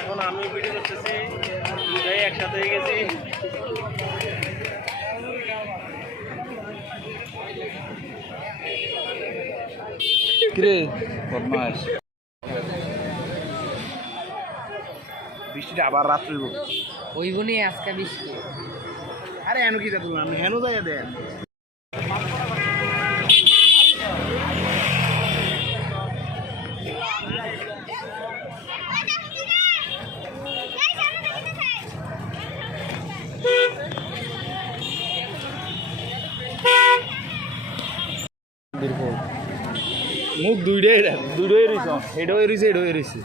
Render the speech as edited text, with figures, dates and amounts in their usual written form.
এখন আমি ভিডিও করতেছি, দুটাই একসাথে হয়ে গেছি। কিরে বদমাস, বৃষ্টিটা আবার রাত হইব। ওইব নি আজকে বৃষ্টি। আরে হেন কি দেখুন, আমি হেন যাই দেন। মুখ দুইটাই রয়েছে, এটাও রয়েছে, এটাও রয়েছে।